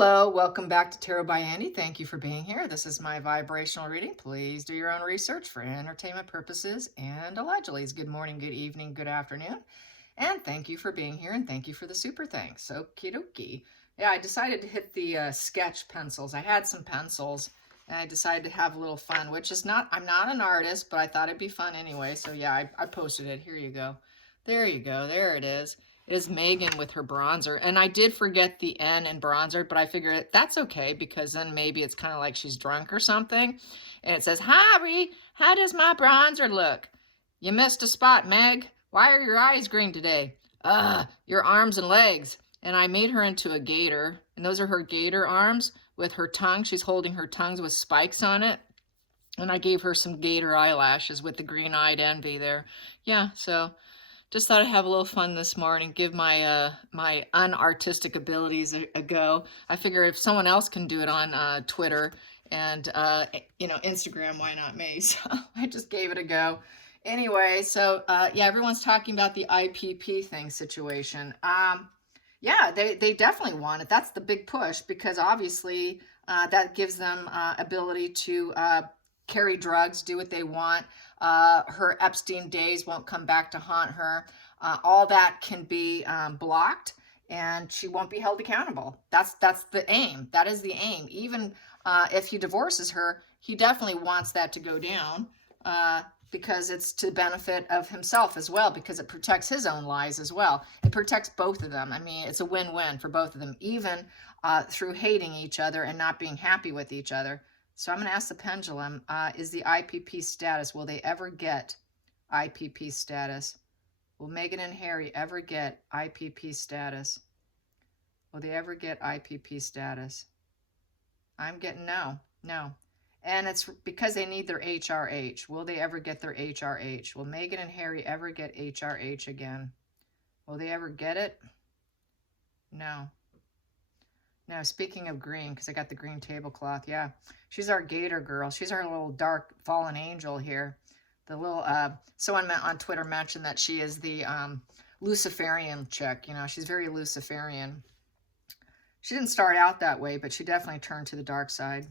Hello, welcome back to Tarot by Andy. Thank you for being here. This is my vibrational reading. Please do your own research for entertainment purposes and allegedly. Good morning, good evening, good afternoon. And thank you for being here and thank you for the super thanks. Okie dokie. Yeah, I decided to hit the sketch pencils. I had some pencils and I decided to have a little fun, which is not, I'm not an artist, but I thought it'd be fun anyway. So yeah, I posted it. Here you go. There you go. There it is. It is Meghan with her bronzer. And I did forget the N in bronzer, but I figured that's okay because then maybe it's kind of like she's drunk or something. And it says, "Hi, how does my bronzer look? You missed a spot, Meg. Why are your eyes green today? Your arms and legs." And I made her into a gator. And those are her gator arms with her tongue. She's holding her tongues with spikes on it. And I gave her some gator eyelashes with the green-eyed envy there. Yeah, so just thought I'd have a little fun this morning, give my my unartistic abilities a go. I figure if someone else can do it on Twitter and Instagram, why not me? So I just gave it a go. Anyway, so yeah, everyone's talking about the IPP thing situation. Yeah, they definitely want it. That's the big push because obviously that gives them ability to carry drugs, do what they want. Her Epstein days won't come back to haunt her. All that can be blocked and she won't be held accountable. That's the aim. That is the aim. Even if he divorces her, he definitely wants that to go down because it's to the benefit of himself as well, because it protects his own lies as well. It protects both of them. I mean, it's a win-win for both of them, even through hating each other and not being happy with each other. So I'm going to ask the pendulum, is the IPP status, will they ever get IPP status? Will Meghan and Harry ever get IPP status? Will they ever get IPP status? I'm getting no. And it's because they need their HRH. Will they ever get their HRH? Will Meghan and Harry ever get HRH again? Will they ever get it? No. Now, speaking of green, because I got the green tablecloth, yeah. She's our gator girl. She's our little dark fallen angel here. The little, someone on Twitter mentioned that she is the Luciferian chick. You know, she's very Luciferian. She didn't start out that way, but she definitely turned to the dark side.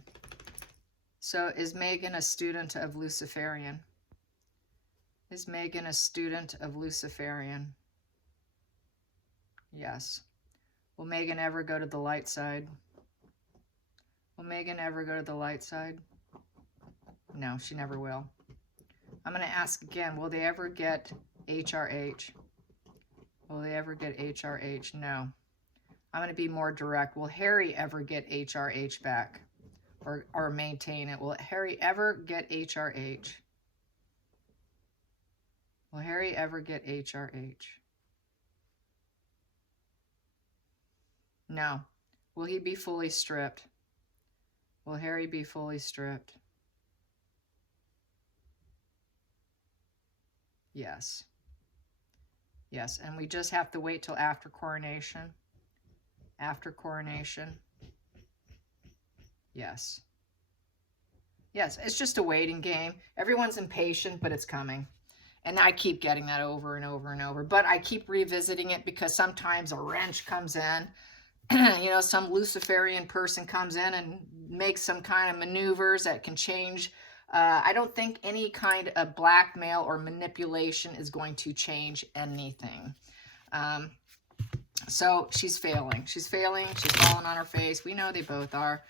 So is Meghan a student of Luciferian? Is Meghan a student of Luciferian? Yes. Will Meghan ever go to the light side? Will Meghan ever go to the light side? No, she never will. I'm going to ask again, will they ever get HRH? Will they ever get HRH? No. I'm going to be more direct. Will Harry ever get HRH back or maintain it? Will Harry ever get HRH? Will Harry ever get HRH? No. Will he be fully stripped? Will Harry be fully stripped? Yes. Yes, and we just have to wait till after coronation. After coronation. Yes. Yes, it's just a waiting game. Everyone's impatient, but it's coming. And I keep getting that over and over and over. But I keep revisiting it because sometimes a wrench comes in. You know, some Luciferian person comes in and makes some kind of maneuvers that can change. I don't think any kind of blackmail or manipulation is going to change anything. So she's failing. She's failing. She's falling on her face. We know they both are.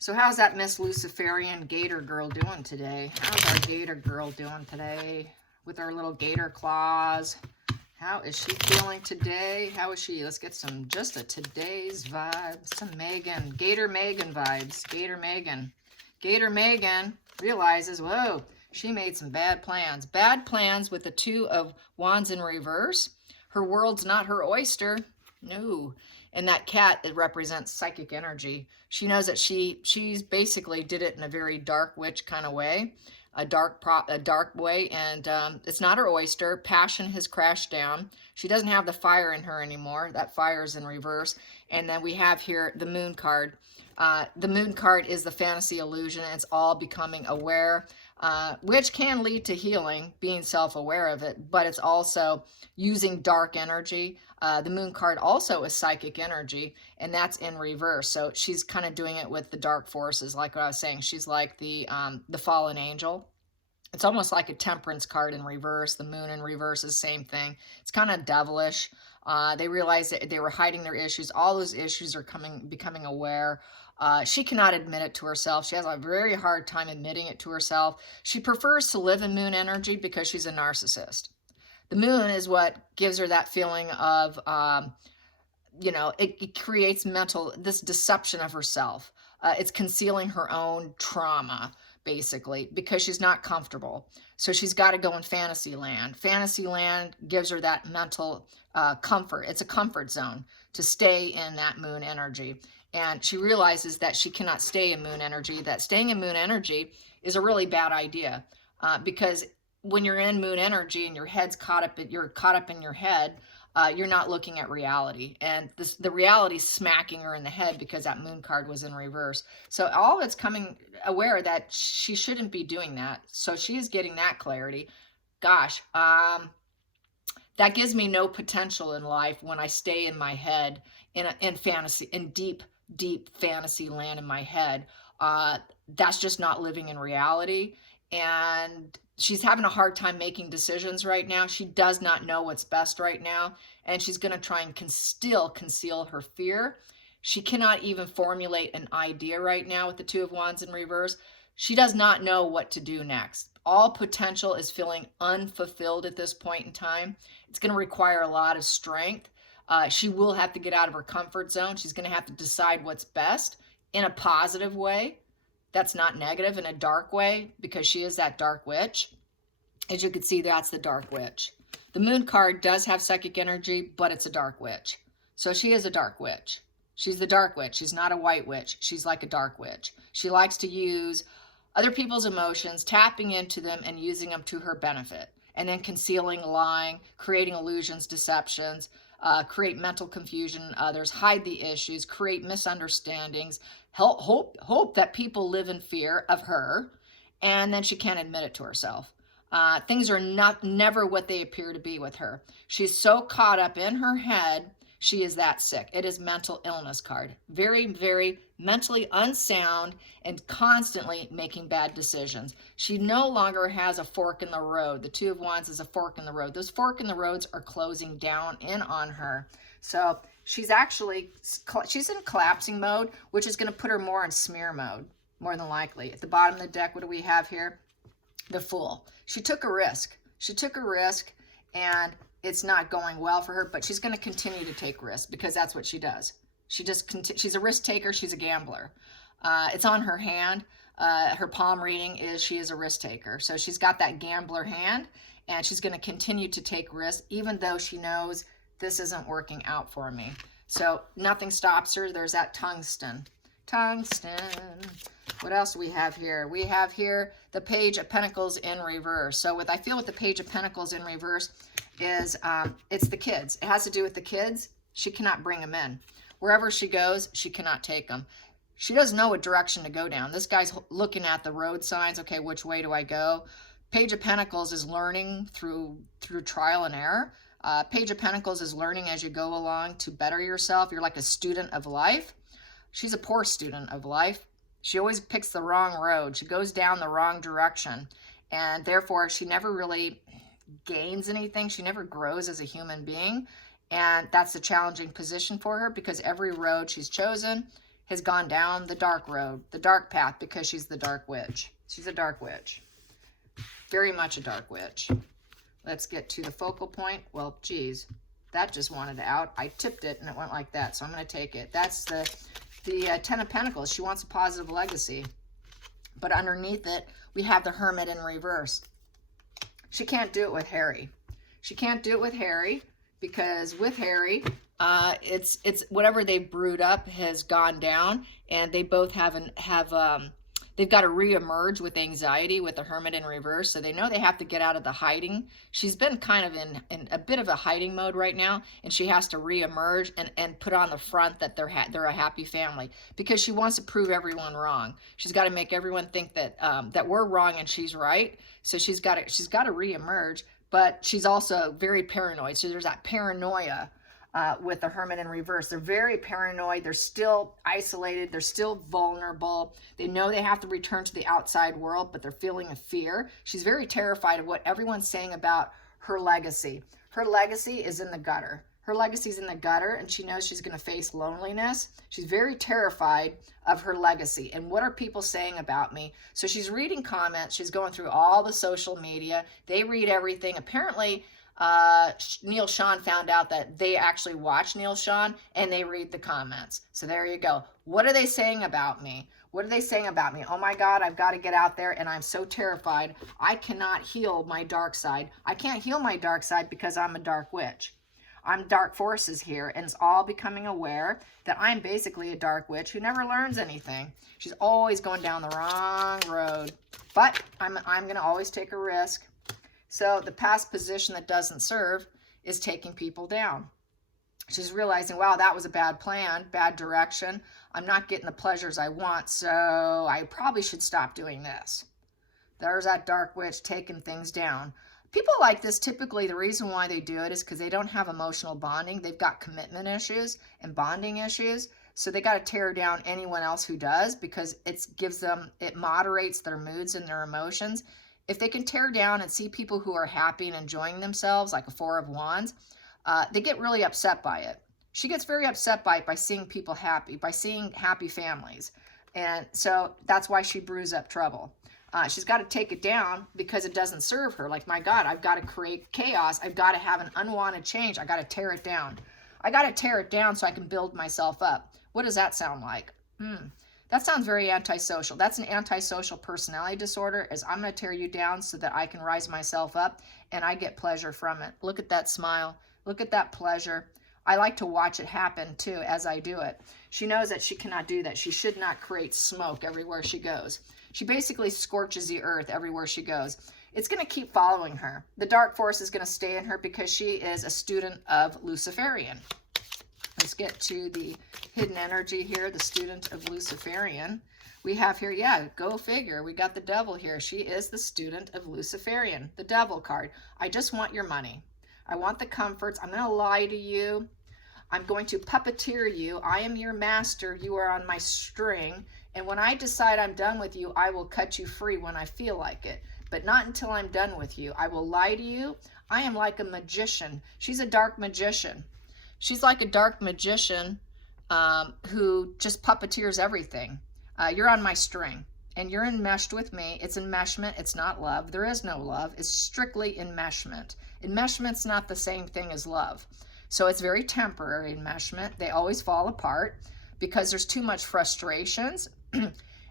So how's that Miss Luciferian Gator girl doing today? How's our Gator girl doing today with our little gator claws? How is she feeling today? How is she? Let's get some, just a today's vibes. Some Meghan, Gator Meghan vibes. Gator Meghan. Gator Meghan realizes, whoa, she made some bad plans. Bad plans with the Two of Wands in reverse. Her world's not her oyster. No. And that cat, it represents psychic energy. She knows that she's basically did it in a very dark witch kind of way. A dark way, and it's not her oyster. Passion has crashed down. She doesn't have the fire in her anymore. That fire is in reverse. And then we have here the moon card. The moon card is the fantasy illusion. It's all becoming aware. which can lead to healing, being self-aware of it, but it's also using dark energy. The moon card also is psychic energy, and that's in reverse. So she's kind of doing it with the dark forces, like what I was saying. She's like the fallen angel. It's almost like a temperance card in reverse. The moon in reverse is the same thing. It's kind of devilish. They realized that they were hiding their issues. All those issues are becoming aware. She cannot admit it to herself. She has a very hard time admitting it to herself. She prefers to live in moon energy because she's a narcissist. The moon is what gives her that feeling of, it creates this deception of herself. It's concealing her own trauma, basically, because she's not comfortable. So she's got to go in fantasy land. Fantasy land gives her that mental comfort. It's a comfort zone to stay in that moon energy. And she realizes that she cannot stay in moon energy, that staying in moon energy is a really bad idea, because when you're in moon energy and your head's you're caught up in your head, you're not looking at reality. And the reality's smacking her in the head because that moon card was in reverse. So all of it's coming aware that she shouldn't be doing that. So she is getting that clarity. Gosh, that gives me no potential in life when I stay in my head in fantasy, in deep fantasy land in my head. That's just not living in reality. And she's having a hard time making decisions right now. She does not know what's best right now. And she's going to try and still conceal her fear. She cannot even formulate an idea right now with the Two of Wands in reverse. She does not know what to do next. All potential is feeling unfulfilled at this point in time. It's going to require a lot of strength. She will have to get out of her comfort zone. She's going to have to decide what's best in a positive way. That's not negative, in a dark way, because she is that dark witch. As you can see, that's the dark witch. The moon card does have psychic energy, but it's a dark witch. So she is a dark witch. She's the dark witch. She's not a white witch. She's like a dark witch. She likes to use other people's emotions, tapping into them and using them to her benefit, and then concealing, lying, creating illusions, deceptions, create mental confusion in others, hide the issues, create misunderstandings, hope that people live in fear of her, and then she can't admit it to herself. Things are never what they appear to be with her. She's so caught up in her head, she is that sick. It is mental illness card. Very, very mentally unsound and constantly making bad decisions. She no longer has a fork in the road. The Two of Wands is a fork in the road. Those fork in the roads are closing down in on her. So she's in collapsing mode, which is going to put her more in smear mode, more than likely. At the bottom of the deck, what do we have here? The Fool. She took a risk. And it's not going well for her, but she's going to continue to take risks because that's what she does. She's a risk taker. She's a gambler. It's on her hand. Her palm reading is she is a risk taker. So she's got that gambler hand, and she's going to continue to take risks, even though she knows this isn't working out for me. So nothing stops her. There's that tungsten. What else do we have here? We have here the Page of Pentacles in reverse. So what I feel with the Page of Pentacles in reverse is it's the kids. It has to do with the kids. She cannot bring them in. Wherever she goes, she cannot take them. She doesn't know what direction to go down. This guy's looking at the road signs. Okay, which way do I go? Page of Pentacles is learning through trial and error. Page of Pentacles is learning as you go along to better yourself. You're like a student of life. She's a poor student of life. She always picks the wrong road. She goes down the wrong direction. And therefore, she never really gains anything. She never grows as a human being. And that's a challenging position for her because every road she's chosen has gone down the dark road, the dark path, because she's the dark witch. She's a dark witch. Very much a dark witch. Let's get to the focal point. Well, geez, that just wanted out. I tipped it and it went like that, so I'm going to take it. That's the Ten of Pentacles. She wants a positive legacy. But underneath it, we have the Hermit in reverse. She can't do it with Harry. She can't do it with Harry because with Harry, it's whatever they brewed up has gone down, and they both have They've got to reemerge with anxiety with the Hermit in reverse. So they know they have to get out of the hiding. She's been kind of in a bit of a hiding mode right now, and she has to reemerge and put on the front that they're a happy family, because she wants to prove everyone wrong. She's got to make everyone think that that we're wrong and she's right. So she's got to reemerge, but she's also very paranoid. So there's that paranoia with the Hermit in reverse. They're very paranoid. They're still isolated. They're still vulnerable. They know they have to return to the outside world, but they're feeling a fear. She's very terrified of what everyone's saying about her legacy. Her legacy is in the gutter. Her legacy is in the gutter, and she knows she's going to face loneliness. She's very terrified of her legacy. And what are people saying about me? So she's reading comments. She's going through all the social media. They read everything. Apparently, Neil Sean found out that they actually watch Neil Sean and they read the comments. So there you go. What are they saying about me? What are they saying about me? Oh my God, I've got to get out there, and I'm so terrified. I cannot heal my dark side. I can't heal my dark side because I'm a dark witch. I'm dark forces here, and it's all becoming aware that I'm basically a dark witch who never learns anything. She's always going down the wrong road, but I'm going to always take a risk. So the past position that doesn't serve is taking people down. She's realizing, wow, that was a bad plan, bad direction. I'm not getting the pleasures I want, so I probably should stop doing this. There's that dark witch taking things down. People like this, typically the reason why they do it is because they don't have emotional bonding. They've got commitment issues and bonding issues. So they got to tear down anyone else who does, because it moderates their moods and their emotions. If they can tear down and see people who are happy and enjoying themselves, like a Four of Wands, they get really upset by it. She gets very upset by it, by seeing people happy, by seeing happy families. And so that's why she brews up trouble. She's got to take it down because it doesn't serve her. Like, my God, I've got to create chaos. I've got to have an unwanted change. I got to tear it down. I got to tear it down so I can build myself up. What does that sound like? That sounds very antisocial. That's an antisocial personality disorder, is I'm going to tear you down so that I can rise myself up and I get pleasure from it. Look at that smile. Look at that pleasure. I like to watch it happen too as I do it. She knows that she cannot do that. She should not create smoke everywhere she goes. She basically scorches the earth everywhere she goes. It's going to keep following her. The dark force is going to stay in her because she is a student of Luciferian. Let's get to the hidden energy here, the student of Luciferian. We have here, yeah, go figure. We got the devil here. She is the student of Luciferian, the devil card. I just want your money. I want the comforts. I'm going to lie to you. I'm going to puppeteer you. I am your master. You are on my string. And when I decide I'm done with you, I will cut you free when I feel like it. But not until I'm done with you. I will lie to you. I am like a magician. She's a dark magician. She's like a dark magician who just puppeteers everything. You're on my string, and you're enmeshed with me. It's enmeshment. It's not love. There is no love. It's strictly enmeshment. Enmeshment's not the same thing as love. So it's very temporary enmeshment. They always fall apart because there's too much frustrations.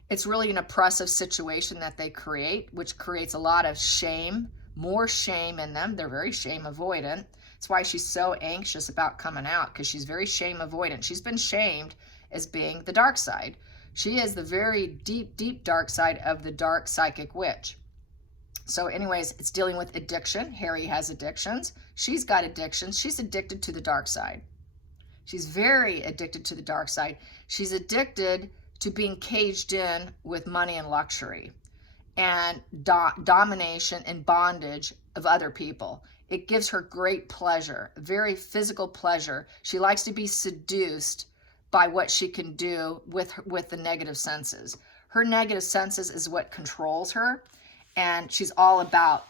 It's really an oppressive situation that they create, which creates a lot of shame, more shame in them. They're very shame avoidant. That's why she's so anxious about coming out, because she's very shame avoidant. She's been shamed as being the dark side. She is the very deep, deep dark side of the dark psychic witch. So anyways, it's dealing with addiction. Harry has addictions. She's got addictions. She's addicted to the dark side. She's very addicted to the dark side. She's addicted to being caged in with money and luxury and domination and bondage of other people. It gives her great pleasure, very physical pleasure. She likes to be seduced by what she can do with the negative senses. Her negative senses is what controls her, and she's all about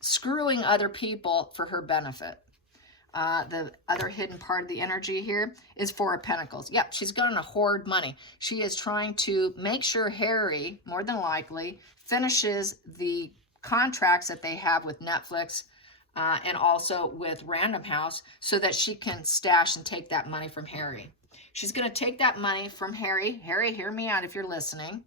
screwing other people for her benefit. The other hidden part of the energy here is Four of Pentacles. Yep, she's going to hoard money. She is trying to make sure Harry, more than likely, finishes the contracts that they have with Netflix and also with Random House, so that she can stash and take that money from Harry. She's going to take that money from Harry. Harry, hear me out if you're listening,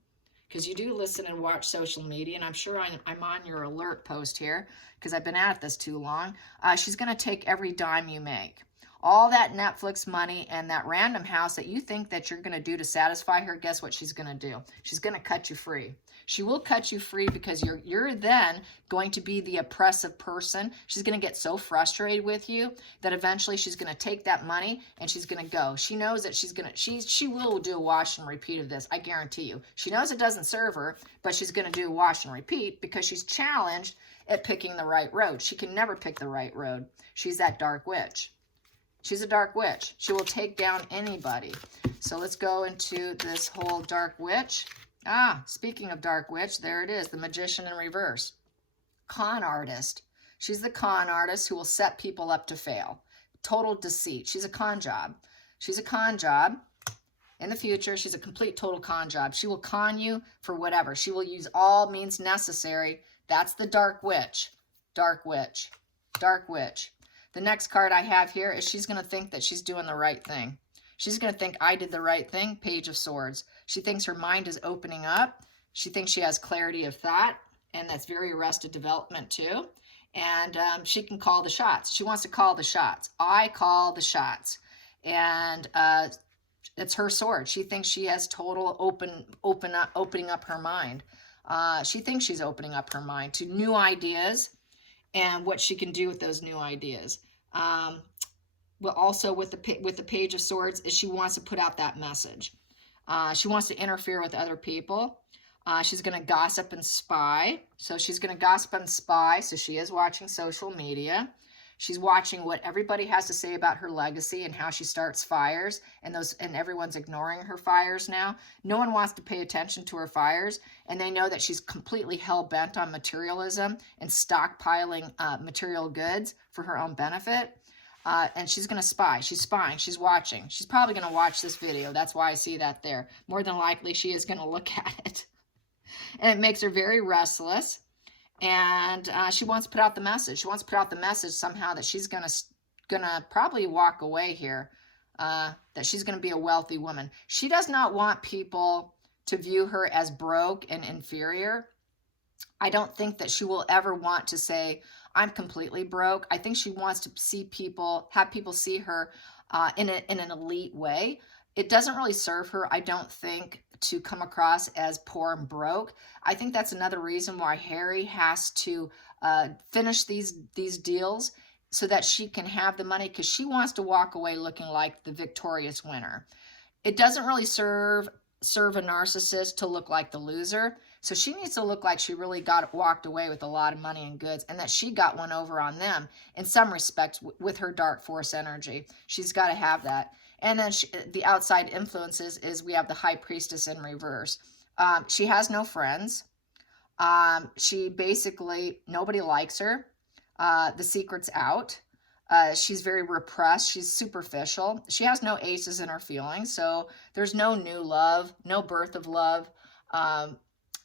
because you do listen and watch social media, and I'm sure I'm on your alert post here because I've been at this too long. She's going to take every dime you make. All that Netflix money and that random house that you think that you're going to do to satisfy her, guess what she's going to do? She's going to cut you free. She will cut you free because you're then going to be the oppressive person. She's going to get so frustrated with you that eventually she's going to take that money and she's going to go. She knows that she will do a wash and repeat of this. I guarantee you. She knows it doesn't serve her, but she's going to do a wash and repeat because she's challenged at picking the right road. She can never pick the right road. She's that dark witch. She's a dark witch. She will take down anybody. So let's go into this whole dark witch. Speaking of dark witch, there it is, the magician in reverse. Con artist. She's the con artist who will set people up to fail. Total deceit. She's a con job. She's a con job. In the future, she's a complete total con job. She will con you for whatever. She will use all means necessary. That's the dark witch. Dark witch. Dark witch. The next card I have here is she's going to think that she's doing the right thing. She's going to think I did the right thing. Page of Swords. She thinks her mind is opening up. She thinks she has clarity of thought, and that's very arrested development too. And she can call the shots. She wants to call the shots. I call the shots. And it's her sword. She thinks she has total opening up her mind. She thinks she's opening up her mind to new ideas and what she can do with those new ideas. But also with the Page of Swords is she wants to put out that message. She wants to interfere with other people. She's going to gossip and spy. So she's going to gossip and spy. So she is watching social media. She's watching what everybody has to say about her legacy and how she starts fires, and everyone's ignoring her fires now. No one wants to pay attention to her fires, and they know that she's completely hell-bent on materialism and stockpiling material goods for her own benefit. And she's going to spy. She's spying. She's watching. She's probably going to watch this video. That's why I see that there. More than likely, she is going to look at it. And it makes her very restless. And she wants to put out the message. She wants to put out the message somehow that she's gonna probably walk away here, that she's going to be a wealthy woman. She does not want people to view her as broke and inferior. I don't think that she will ever want to say, I'm completely broke. I think she wants to have people see her in an elite way. It doesn't really serve her, I don't think, to come across as poor and broke. I think that's another reason why Harry has to finish these deals so that she can have the money, because she wants to walk away looking like the victorious winner. It doesn't really serve a narcissist to look like the loser. So she needs to look like she really walked away with a lot of money and goods, and that she got one over on them in some respects with her dark force energy. She's got to have that. And then the outside influences is we have the High Priestess in reverse. She has no friends. She basically, nobody likes her. The secret's out. She's very repressed. She's superficial. She has no aces in her feelings. So there's no new love, no birth of love.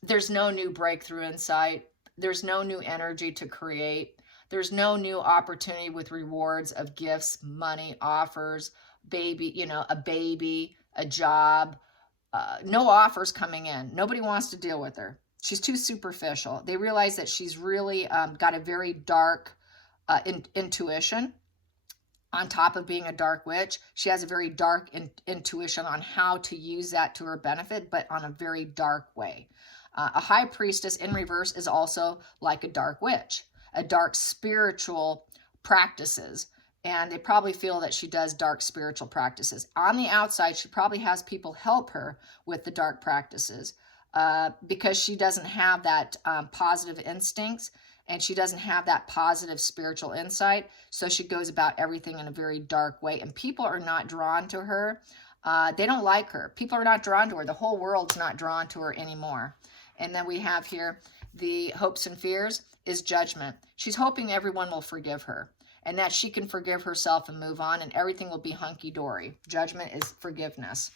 There's no new breakthrough in sight. There's no new energy to create. There's no new opportunity with rewards of gifts, money, offers, a baby, a job. No offers coming in. Nobody wants to deal with her. She's too superficial. They realize that she's really got a very dark intuition. On top of being a dark witch, she has a very dark intuition on how to use that to her benefit, but on a very dark way. A high priestess in reverse is also like a dark witch, a dark spiritual practices. And they probably feel that she does dark spiritual practices. On the outside, she probably has people help her with the dark practices because she doesn't have that positive instincts, and she doesn't have that positive spiritual insight. So she goes about everything in a very dark way, and people are not drawn to her. They don't like her. People are not drawn to her. The whole world's not drawn to her anymore. And then we have here the hopes and fears is judgment. She's hoping everyone will forgive her, and that she can forgive herself and move on, and everything will be hunky-dory. Judgment is forgiveness.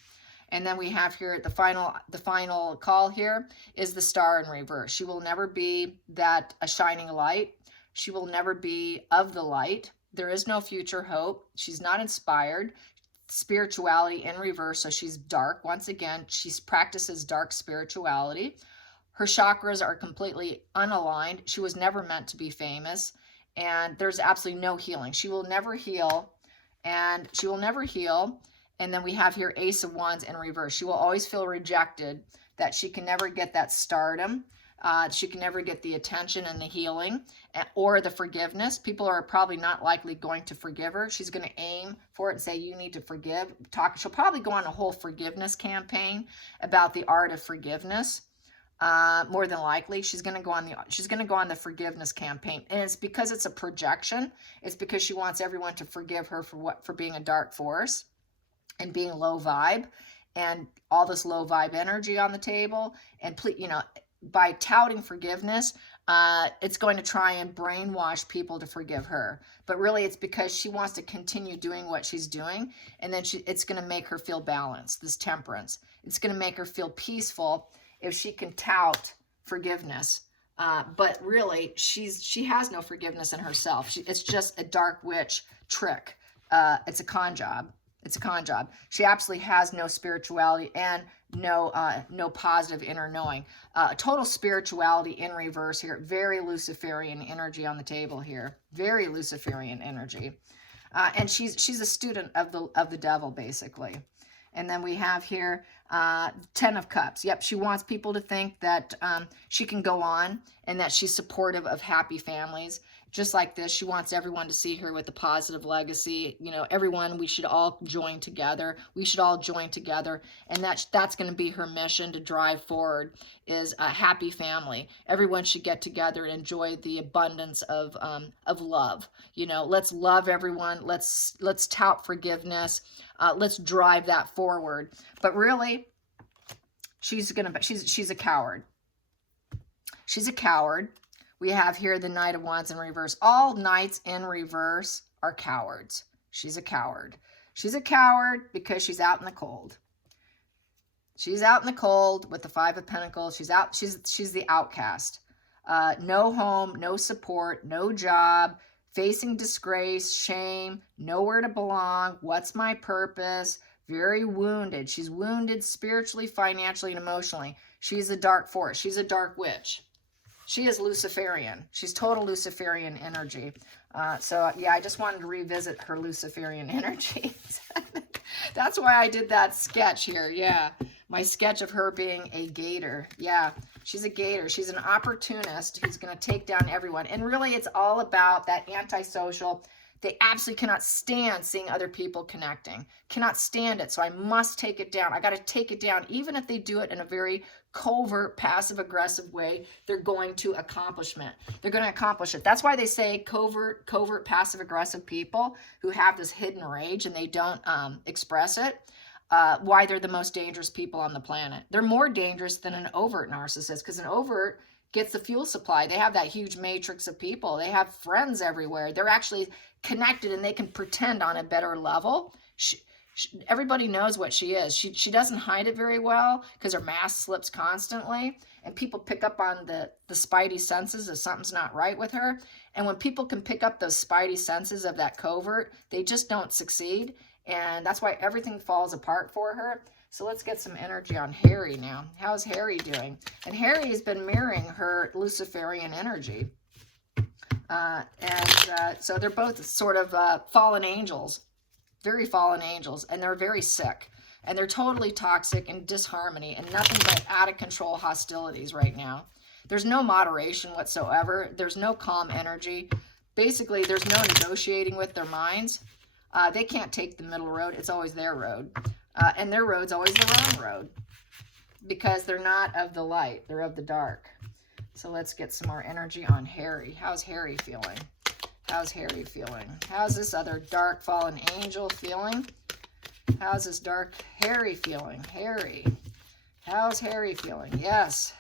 And then we have here the final call here is the star in reverse. She will never be a shining light. She will never be of the light. There is no future hope. She's not inspired. Spirituality in reverse, so she's dark. Once again, she practices dark spirituality. Her chakras are completely unaligned. She was never meant to be famous. And there's absolutely no healing. She will never heal. and she will never heal. And then we have here Ace of Wands in reverse. She will always feel rejected, that she can never get that stardom. She can never get the attention and the healing or the forgiveness. People are probably not likely going to forgive her. She's going to aim for it and say, you need to forgive. She'll probably go on a whole forgiveness campaign about the art of forgiveness. More than likely, she's going to go on the forgiveness campaign. And it's because it's a projection. It's because she wants everyone to forgive her for being a dark force and being low vibe, and all this low vibe energy on the table. And by touting forgiveness, it's going to try and brainwash people to forgive her. But really, it's because she wants to continue doing what she's doing, and then it's going to make her feel balanced, this temperance. It's going to make her feel peaceful if she can tout forgiveness. But really, she has no forgiveness in herself. It's just a dark witch trick. It's a con job. It's a con job. She absolutely has no spirituality and no positive inner knowing. Total spirituality in reverse here. Very Luciferian energy on the table here. Very Luciferian energy. And she's a student of the devil, basically. And then we have here 10 of Cups. Yep, she wants people to think that she can go on and that she's supportive of happy families. Just like this, she wants everyone to see her with a positive legacy. Everyone, we should all join together. We should all join together. And that's going to be her mission to drive forward, is a happy family. Everyone should get together and enjoy the abundance of love. Let's love everyone. Let's tout forgiveness. Let's drive that forward. But really, she's a coward. She's a coward. We have here the Knight of Wands in reverse. All knights in reverse are cowards. She's a coward. She's a coward because she's out in the cold. She's out in the cold with the Five of Pentacles. She's the outcast. No home, no support, no job, facing disgrace, shame, nowhere to belong. What's my purpose? Very wounded. She's wounded spiritually, financially, and emotionally. She's a dark force. She's a dark witch. She is Luciferian. She's total Luciferian energy. So yeah, I just wanted to revisit her Luciferian energy. That's why I did that sketch here. Yeah, my sketch of her being a gator. Yeah, she's a gator. She's an opportunist who's going to take down everyone. And really, it's all about that antisocial. They absolutely cannot stand seeing other people connecting. Cannot stand it. So I must take it down. I got to take it down. Even if they do it in a very covert, passive-aggressive way, they're going to accomplish it. They're going to accomplish it. That's why they say covert, passive-aggressive people who have this hidden rage and they don't express it, why they're the most dangerous people on the planet. They're more dangerous than an overt narcissist, because an overt gets the fuel supply. They have that huge matrix of people. They have friends everywhere. They're actually connected and they can pretend on a better level. Everybody knows what she is. She doesn't hide it very well because her mask slips constantly, and people pick up on the spidey senses if something's not right with her. And when people can pick up those spidey senses of that covert, they just don't succeed, and that's why everything falls apart for her. So let's get some energy on Harry now. How's Harry doing? And Harry has been mirroring her Luciferian energy. So they're both sort of fallen angels. Very fallen angels, and they're very sick, and they're totally toxic and disharmony and nothing but out of control hostilities right now. There's no moderation whatsoever. There's no calm energy. Basically, there's no negotiating with their minds. They can't take the middle road. It's always their road, and their road's always the wrong road because they're not of the light. They're of the dark. So let's get some more energy on Harry. How's Harry feeling? How's Harry feeling? How's this other dark fallen angel feeling? How's this dark Harry feeling? Harry. How's Harry feeling? Yes.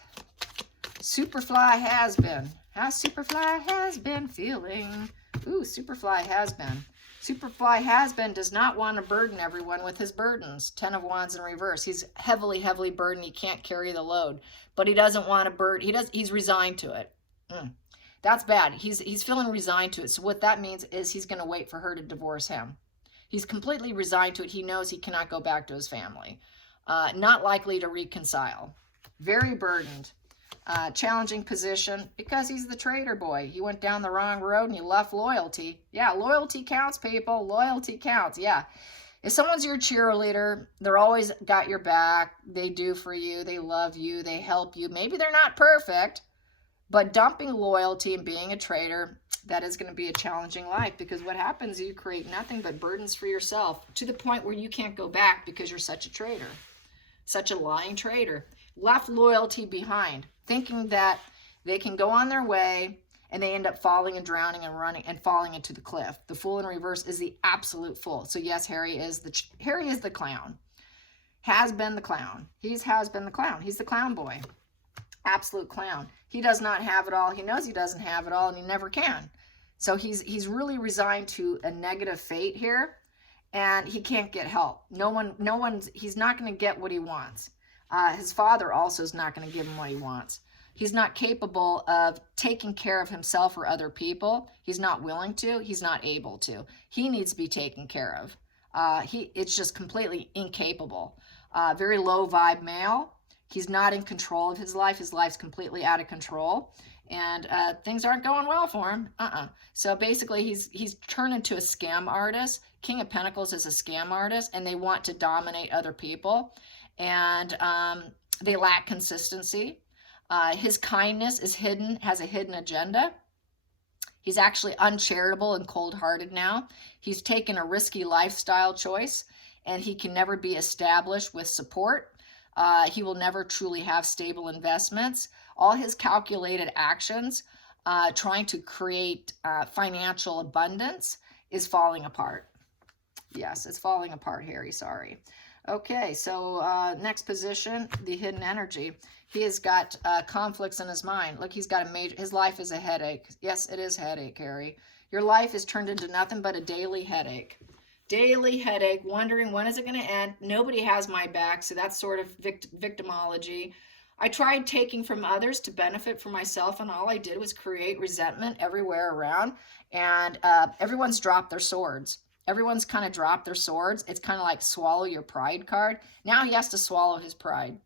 Superfly has been. How's Superfly has been feeling? Ooh, Superfly has been. Superfly has been does not want to burden everyone with his burdens. 10 of Wands in reverse. He's heavily, heavily burdened. He can't carry the load. But he doesn't want to burden. He's resigned to it. That's bad. He's feeling resigned to it. So what that means is he's going to wait for her to divorce him. He's completely resigned to it. He knows he cannot go back to his family. Not likely to reconcile. Very burdened. Challenging position because he's the traitor boy. He went down the wrong road and he left loyalty. Yeah, loyalty counts, people. Loyalty counts. Yeah. If someone's your cheerleader, they're always got your back. They do for you. They love you. They help you. Maybe they're not perfect, but dumping loyalty and being a traitor, that is going to be a challenging life, because what happens is you create nothing but burdens for yourself to the point where you can't go back because you're such a traitor, such a lying traitor. Left loyalty behind, thinking that they can go on their way, and they end up falling and drowning and running and falling into the cliff. The fool in reverse is the absolute fool. So yes, Harry is the clown. Has been the clown. Has been the clown. He's the clown boy. Absolute clown. He does not have it all. He knows he doesn't have it all, and he never can. So he's really resigned to a negative fate here, and he can't get help. He's not going to get what he wants. His father also is not going to give him what he wants. He's not capable of taking care of himself or other people. He's not willing to. He's not able to. He needs to be taken care of. It's just completely incapable. Very low vibe male. He's not in control of his life. His life's completely out of control. And things aren't going well for him. So basically, he's turned into a scam artist. King of Pentacles is a scam artist, and they want to dominate other people. And they lack consistency. His kindness is hidden, has a hidden agenda. He's actually uncharitable and cold-hearted now. He's taken a risky lifestyle choice, and he can never be established with support. He will never truly have stable investments. All his calculated actions, trying to create financial abundance, is falling apart. Yes, it's falling apart, Harry. Sorry. Okay, so next position, the hidden energy. He has got conflicts in his mind. Look, he's got his life is a headache. Yes, it is headache, Harry. Your life is turned into nothing but a daily headache. Daily headache, wondering when is it going to end. Nobody has my back, so that's sort of victimology. I tried taking from others to benefit for myself, and all I did was create resentment everywhere around, and everyone's dropped their swords. Everyone's kind of dropped their swords. It's kind of like swallow your pride card. Now he has to swallow his pride.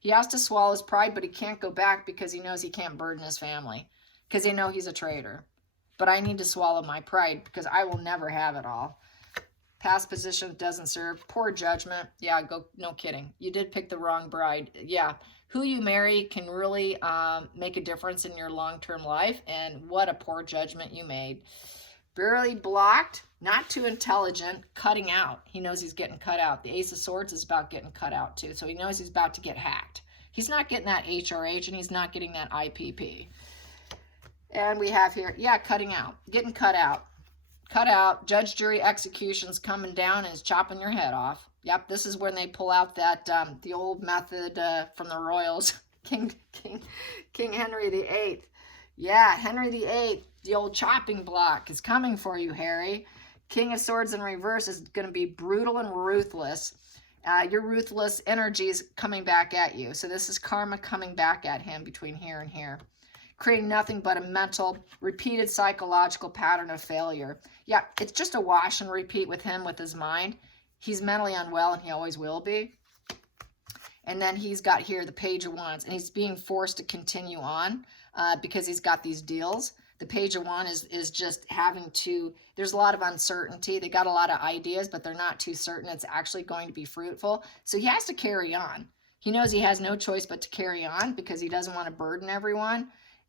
He has to swallow his pride, but he can't go back because he knows he can't burden his family, because they know he's a traitor. But I need to swallow my pride because I will never have it all. Past position doesn't serve. Poor judgment. Yeah, no kidding. You did pick the wrong bride. Yeah, who you marry can really make a difference in your long-term life, and what a poor judgment you made. Barely blocked, not too intelligent, cutting out. He knows he's getting cut out. The Ace of Swords is about getting cut out too, so he knows he's about to get hacked. He's not getting that HRH, and he's not getting that IPP. And we have here, yeah, cutting out, getting cut out. Cut out, judge, jury, execution's coming down and is chopping your head off. Yep, this is when they pull out that, the old method from the royals, King Henry VIII. Yeah, Henry VIII, the old chopping block is coming for you, Harry. King of Swords in reverse is going to be brutal and ruthless. Your ruthless energy is coming back at you. So this is karma coming back at him between here and here. Creating nothing but a mental, repeated psychological pattern of failure. Yeah, it's just a wash and repeat with him, with his mind. He's mentally unwell, and he always will be. And then he's got here the Page of Wands, and he's being forced to continue on because he's got these deals. The Page of Wands is just having to, there's a lot of uncertainty. They got a lot of ideas, but they're not too certain it's actually going to be fruitful. So he has to carry on. He knows he has no choice but to carry on because he doesn't want to burden everyone.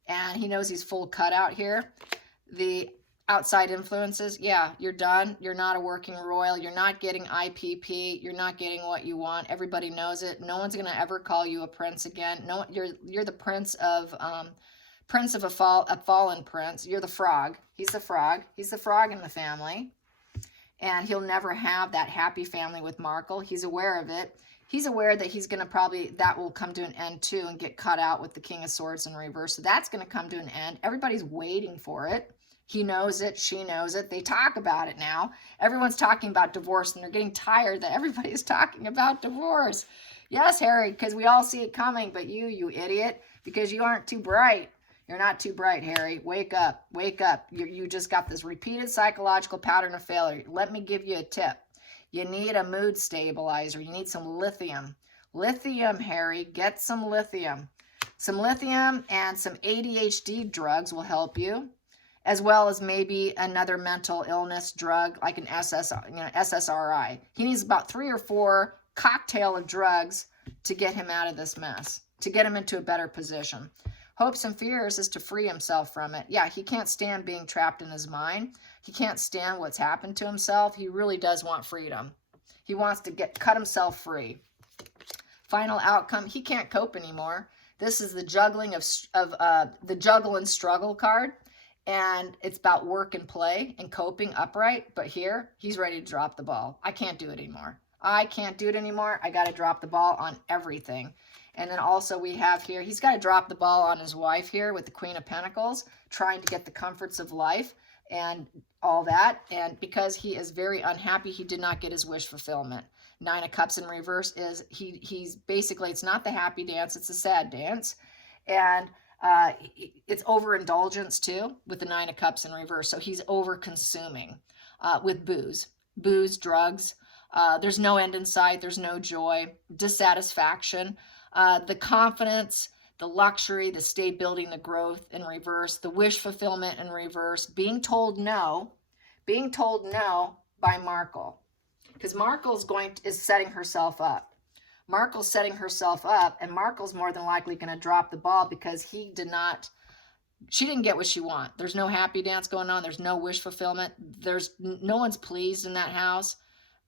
And he knows he's full cut out here. The outside influences, yeah, you're done. You're not a working royal. You're not getting IPP. You're not getting what you want. Everybody knows it. No one's going to ever call you a prince again. No, you're the prince of a fallen prince. You're the frog. He's the frog. He's the frog in the family. And he'll never have that happy family with Markle. He's aware of it. He's aware that he's going to that will come to an end too and get cut out with the King of Swords in reverse. So that's going to come to an end. Everybody's waiting for it. He knows it. She knows it. They talk about it now. Everyone's talking about divorce, and they're getting tired that everybody's talking about divorce. Yes, Harry, because we all see it coming, but you idiot, because you aren't too bright. You're not too bright, Harry. Wake up. Wake up. You just got this repeated psychological pattern of failure. Let me give you a tip. You need a mood stabilizer. You need some lithium. Lithium, Harry. Get some lithium. Some lithium and some ADHD drugs will help you, as well as maybe another mental illness drug like an SSRI. He needs about 3 or 4 cocktail of drugs to get him out of this mess, to get him into a better position. Hopes and fears is to free himself from it. Yeah, he can't stand being trapped in his mind. He can't stand what's happened to himself. He really does want freedom. He wants to cut himself free. Final outcome, he can't cope anymore. This is the juggling of the juggle and struggle card. And it's about work and play and coping upright. But here, he's ready to drop the ball. I can't do it anymore. I can't do it anymore. I got to drop the ball on everything. And then also we have here, he's got to drop the ball on his wife here with the Queen of Pentacles, trying to get the comforts of life and all that. And because he is very unhappy, he did not get his wish fulfillment. 9 of Cups in reverse is, he's basically, it's not the happy dance, it's a sad dance. And it's overindulgence too with the 9 of Cups in reverse. So he's over consuming with booze, drugs. There's no end in sight. There's no joy, dissatisfaction, the confidence, the luxury, the state building, the growth in reverse, the wish fulfillment in reverse, being told no by Markle, because Markle's is setting herself up. Markle's setting herself up, and Markle's more than likely going to drop the ball because she didn't get what she wants. There's no happy dance going on. There's no wish fulfillment. No one's pleased in that house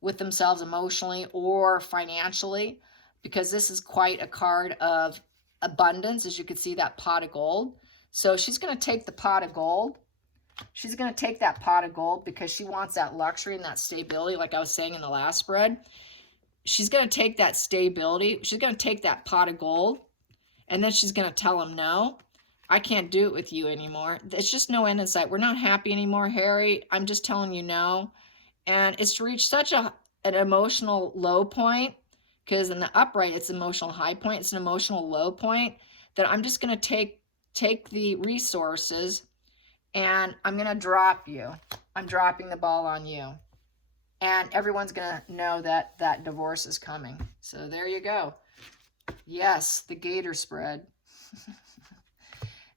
with themselves emotionally or financially, because this is quite a card of abundance, as you can see that pot of gold. So she's going to take the pot of gold. She's going to take that pot of gold because she wants that luxury and that stability, like I was saying in the last spread. She's going to take that stability. She's going to take that pot of gold, and then she's going to tell him, no, I can't do it with you anymore. It's just no end in sight. We're not happy anymore, Harry. I'm just telling you no. And it's reached such an emotional low point, because in the upright, it's an emotional high point. It's an emotional low point, that I'm just going to take the resources and I'm going to drop you. I'm dropping the ball on you. And everyone's going to know that that divorce is coming. So there you go. Yes, the gator spread.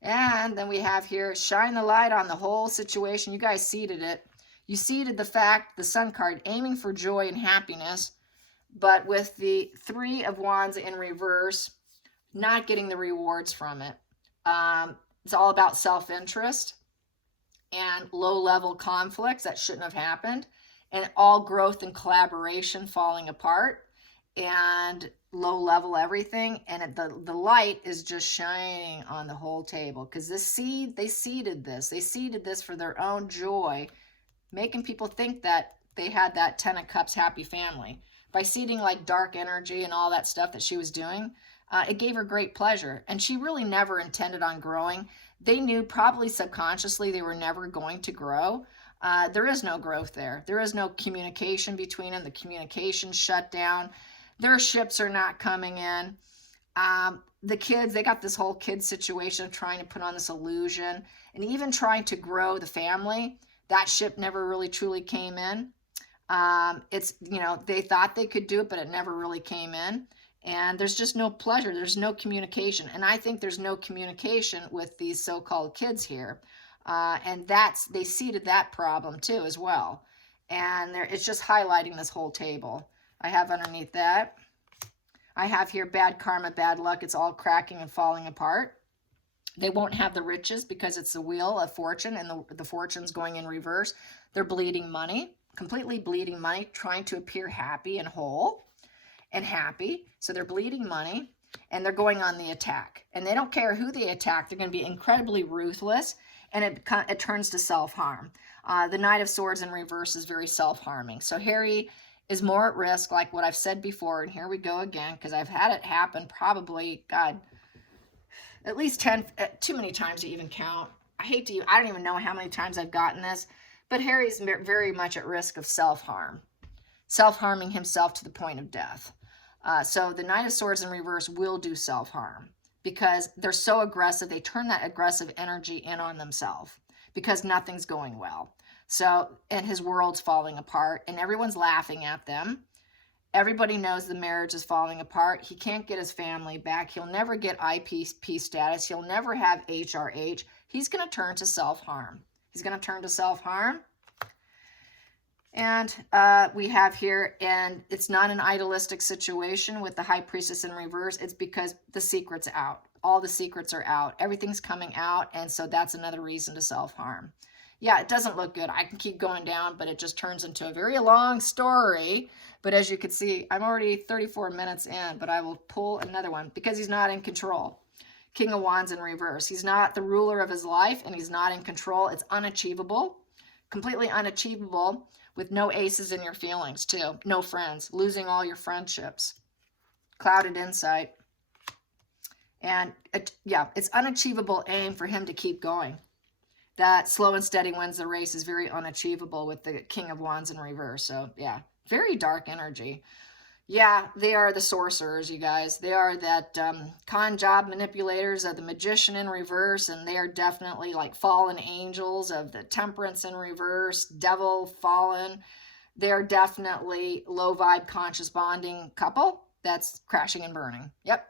And then we have here, shine the light on the whole situation. You guys seeded it. You seeded the fact, the Sun card, aiming for joy and happiness, but with the 3 of Wands in reverse, not getting the rewards from it. It's all about self-interest and low-level conflicts that shouldn't have happened, and all growth and collaboration falling apart, and low-level everything. And the light is just shining on the whole table, because this seed, they seeded this. They seeded this for their own joy, making people think that they had that 10 of Cups happy family. By seeding like dark energy and all that stuff that she was doing, it gave her great pleasure. And she really never intended on growing. They knew probably subconsciously they were never going to grow. There is no growth there. There is no communication between them. The communication shut down. Their ships are not coming in. The kids, they got this whole kid situation of trying to put on this illusion and even trying to grow the family. That ship never really truly came in. It's, they thought they could do it, but it never really came in. And there's just no pleasure. There's no communication. And I think there's no communication with these so-called kids here. And they seeded that problem too as well. And it's just highlighting this whole table. I have underneath that, I have here bad karma, bad luck. It's all cracking and falling apart. They won't have the riches because it's the wheel of fortune, and the fortune's going in reverse. They're bleeding money, completely bleeding money, trying to appear happy and whole and happy. So they're bleeding money, and they're going on the attack. And they don't care who they attack. They're going to be incredibly ruthless, and it turns to self-harm. The Knight of Swords in reverse is very self-harming. So Harry is more at risk, like what I've said before. And here we go again, because I've had it happen probably, God, at least 10, too many times to even count. I don't even know how many times I've gotten this, but Harry's very much at risk of self-harm, self-harming himself to the point of death. So the Knight of Swords in reverse will do self-harm because they're so aggressive. They turn that aggressive energy in on themselves because nothing's going well. So, and his world's falling apart and everyone's laughing at them. Everybody knows the marriage is falling apart. He can't get his family back. He'll never get IPP status. He'll never have HRH. He's going to turn to self-harm. He's going to turn to self-harm. And we have here, and it's not an idealistic situation with the High Priestess in reverse. It's because the secret's out. All the secrets are out. Everything's coming out, and so that's another reason to self-harm. Yeah, it doesn't look good. I can keep going down, but it just turns into a very long story. But as you can see, I'm already 34 minutes in, but I will pull another one because he's not in control. King of Wands in reverse. He's not the ruler of his life, and he's not in control. It's unachievable, completely unachievable, with no aces in your feelings, too. No friends, losing all your friendships, clouded insight. And yeah, it's unachievable aim for him to keep going. That slow and steady wins the race is very unachievable with the King of Wands in reverse. So yeah, very dark energy. Yeah, they are the sorcerers, you guys. They are that con job manipulators of the Magician in reverse, and they are definitely like fallen angels of the Temperance in reverse, Devil, Fallen. They're definitely low vibe conscious bonding couple that's crashing and burning. Yep.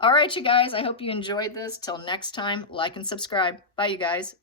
All right, you guys, I hope you enjoyed this. Till next time, like and subscribe. Bye, you guys.